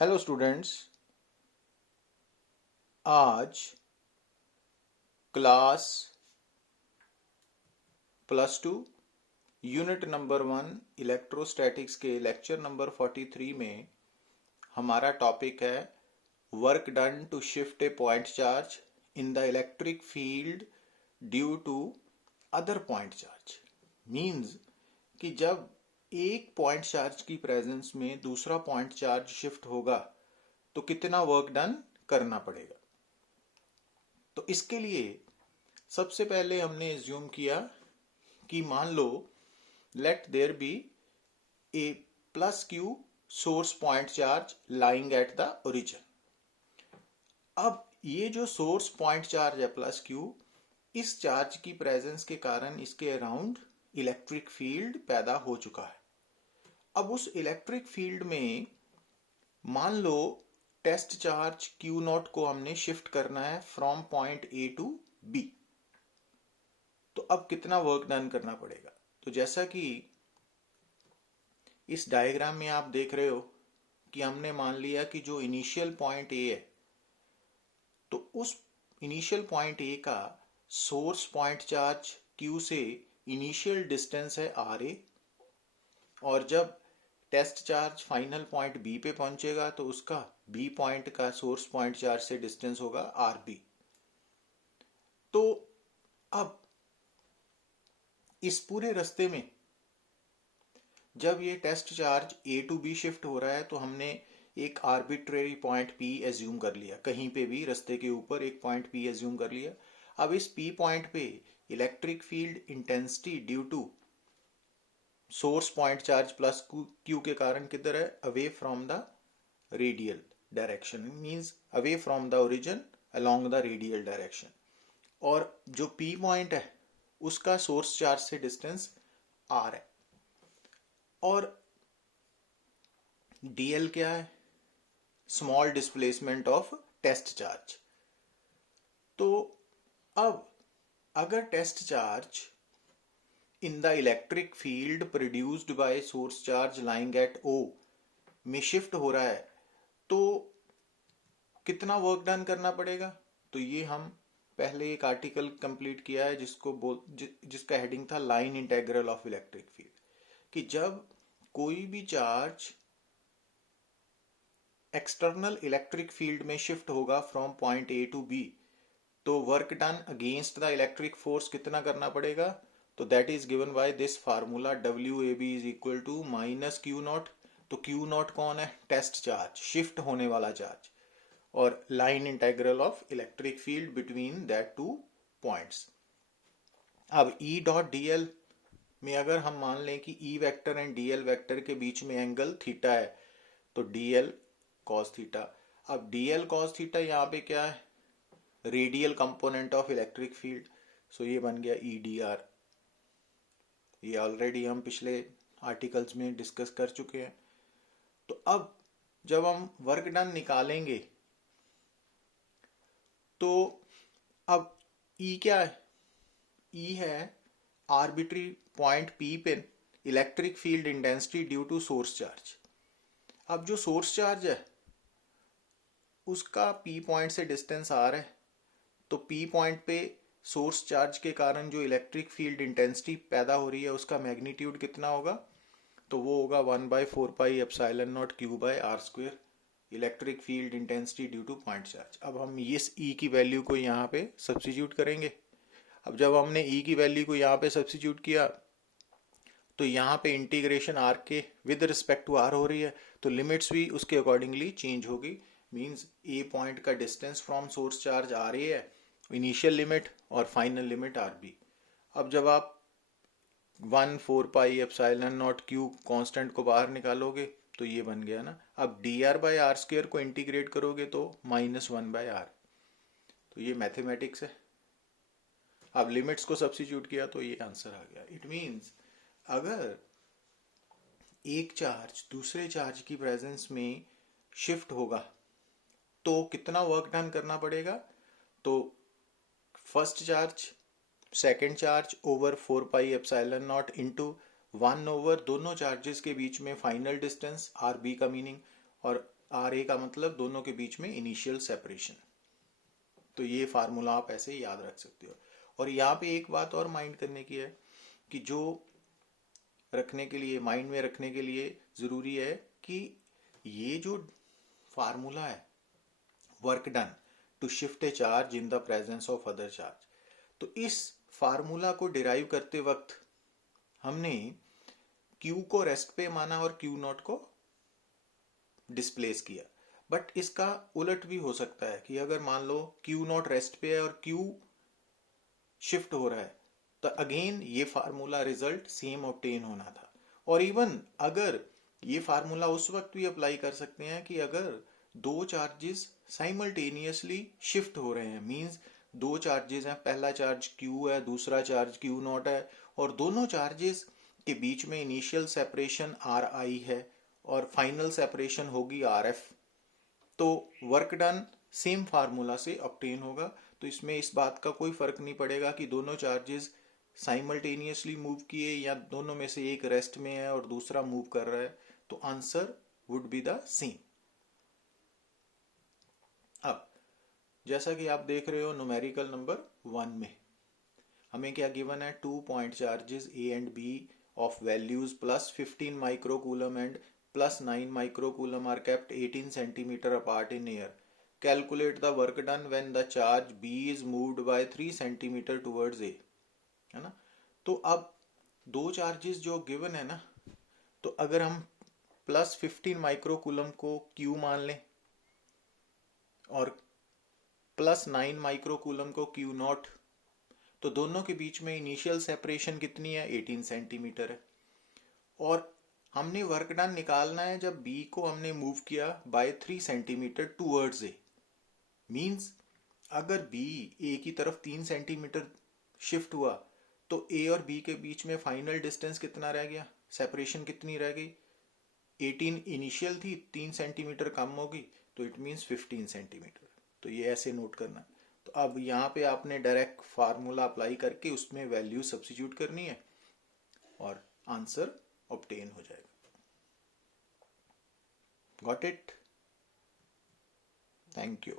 Hello students. आज class +2 unit number 1 electrostatics के lecture number 43 में हमारा टॉपिक है work done to shift a point charge in the electric field due to other point charge. Means कि जब एक point charge की presence में दूसरा पॉइंट चार्ज शिफ्ट होगा तो कितना वर्क डन करना पड़ेगा। तो इसके लिए सबसे पहले हमने एज्यूम किया कि मान लो let there be a plus q source point charge lying at the origin. अब ये जो सोर्स पॉइंट चार्ज है प्लस क्यू, इस चार्ज की प्रेजेंस के कारण इसके अराउंड इलेक्ट्रिक फील्ड पैदा हो चुका है। अब उस इलेक्ट्रिक फील्ड में मान लो टेस्ट चार्ज क्यू नॉट को हमने शिफ्ट करना है from point A to B. तो अब कितना वर्क डन करना पड़ेगा। तो जैसा कि इस डायग्राम में आप देख रहे हो कि हमने मान लिया कि जो इनिशियल पॉइंट ए है, तो उस इनिशियल पॉइंट ए का सोर्स पॉइंट चार्ज क्यू से इनिशियल डिस्टेंस है आर ए, और जब test charge final point B पे पहुंचेगा तो उसका बी पॉइंट का सोर्स पॉइंट चार्ज से डिस्टेंस होगा आर बी। तो अब इस पूरे रास्ते में जब ये test charge A to B shift हो रहा है तो हमने एक आर्बिट्रेरी पॉइंट पी एज्यूम कर लिया, कहीं पे भी रास्ते के ऊपर एक पॉइंट पी एज्यूम कर लिया। अब इस पी पॉइंट पे electric field intensity due to source point charge plus q के कारण किधर है, away from the radial direction, means away from the origin along the radial direction. और जो पी पॉइंट है उसका सोर्स चार्ज से डिस्टेंस आर है, और डीएल क्या है, small displacement of test charge. तो अब अगर test charge in the electric field produced by source charge lying eight ओ में शिफ्ट हो रहा है तो कितना वर्क डन करना पड़ेगा। तो ये हम पहले एक आर्टिकल कंप्लीट किया है जिसका हेडिंग था line integral of electric field, कि जब कोई भी चार्ज एक्सटर्नल इलेक्ट्रिक फील्ड में शिफ्ट होगा from point A to B तो work done against the electric force कितना करना पड़ेगा। तो that is given by this formula डब्ल्यू a b is equal to minus q naught. तो क्यू नॉट कौन है, टेस्ट चार्ज, शिफ्ट होने वाला चार्ज, और line integral of electric field between that two points. अब ई डॉट डी एल में अगर हम मान लें कि E vector and d l vector के बीच में एंगल थीटा है तो डी एल कॉस थीटा। अब डी एल कॉस थीटा यहाँ पे क्या है, radial component of electric field, so ये बन गया ई डी आर। ये ऑलरेडी हम पिछले आर्टिकल्स में डिस्कस कर चुके हैं। तो अब जब हम वर्क डन निकालेंगे तो अब ई क्या है, ई है आर्बिट्री पॉइंट पी पे electric field intensity due to source charge. अब जो सोर्स चार्ज है उसका पी पॉइंट से डिस्टेंस आर है, तो पी पॉइंट पे सोर्स चार्ज के कारण जो इलेक्ट्रिक फील्ड इंटेंसिटी पैदा हो रही है उसका मैग्नीट्यूड कितना होगा, तो वो होगा 1/4 epsilon naught q by r square, electric field intensity due to point charge. अब हम इस ई की वैल्यू को यहाँ पे सब्स्टिट्यूट करेंगे। अब जब हमने ई की वैल्यू को यहाँ पे सब्स्टिट्यूट किया तो यहाँ पे इंटीग्रेशन आर के विद रिस्पेक्ट टू आर हो रही है, तो लिमिट्स भी उसके अकॉर्डिंगली चेंज होगी। मींस ए पॉइंट का distance from source charge r a है, इनिशियल लिमिट, और फाइनल लिमिट आर बी। अब जब आप 1/4 एप्सिलॉन नॉट क्यू कांस्टेंट को बाहर निकालोगे तो ये बन गया ना। अब d r by r square को इंटीग्रेट करोगे तो -1/r। तो ये मैथमेटिक्स है। अब लिमिट्स को सब्स्टिट्यूट किया तो ये आंसर आ गया। इट मीन्स अगर एक चार्ज दूसरे चार्ज की प्रेजेंस में शिफ्ट होगा तो कितना वर्क डन करना पड़ेगा। तो first charge second charge over 4 epsilon not into 1 over दोनों चार्जेस के बीच में फाइनल डिस्टेंस आर बी का मीनिंग, और आर ए का मतलब दोनों के बीच में इनिशियल सेपरेशन। तो ये फार्मूला आप ऐसे याद रख सकते हो। और यहाँ पे एक बात और माइंड करने की है कि जो रखने के लिए, माइंड में रखने के लिए जरूरी है कि ये जो फार्मूला है, work done to shift a charge in the presence of other charge, तो इस फार्मूला को डिराइव करते वक्त हमने Q को रेस्ट पे माना और Q नॉट को डिस्प्लेस किया। बट इसका उलट भी हो सकता है कि अगर मान लो Q नॉट रेस्ट पे है और Q शिफ्ट हो रहा है, तो अगेन ये फार्मूला रिजल्ट सेम ऑब्टेन होना था। और इवन अगर ये फार्मूला उस वक्त भी अप्लाई कर सकते हैं कि अगर दो चार्जेस साइमल्टेनियसली शिफ्ट हो रहे हैं, मींस दो चार्जेस हैं, पहला चार्ज Q है, दूसरा चार्ज Q नॉट है, और दोनों चार्जेस के बीच में इनिशियल सेपरेशन RI है और फाइनल सेपरेशन होगी RF, तो वर्क डन सेम फार्मूला से ऑब्टेन होगा। तो इसमें इस बात का कोई फर्क नहीं पड़ेगा कि दोनों चार्जेस साइमल्टेनियसली मूव किए या दोनों में से एक रेस्ट में है और दूसरा मूव कर रहा है, तो answer would be the same. अब जैसा कि आप देख रहे हो न्यूमेरिकल नंबर 1 में हमें क्या गिवन है, 2 point charges A and B of values plus 15 microcoulomb and plus 9 microcoulomb are kept 18 centimeter apart in air. Calculate the work done when the charge B is moved by 3 centimeter towards A, है ना। तो अब दो charges जो given है ना, तो अगर हम प्लस 15 माइक्रोकूलम को Q मान लें और प्लस 9 माइक्रोकूलम को Q नॉट, तो दोनों के बीच में इनिशियल सेपरेशन कितनी है, 18 सेंटीमीटर है। और हमने वर्क डन निकालना है जब B को हमने मूव किया by 3 centimetre towards A, means अगर B A की तरफ 3 सेंटीमीटर शिफ्ट हुआ तो A और B के बीच में फाइनल डिस्टेंस कितना रह गया, सेपरेशन कितनी रह गई, 18 इनिशियल थी, 3 सेंटीमीटर कम होगी, तो इट मींस 15 सेंटीमीटर। तो ये ऐसे नोट करना है। तो अब यहाँ पे आपने डायरेक्ट फार्मूला अप्लाई करके उसमें वैल्यू सब्स्टिट्यूट करनी है और आंसर ऑब्टेन हो जाएगा। Got it? Thank you.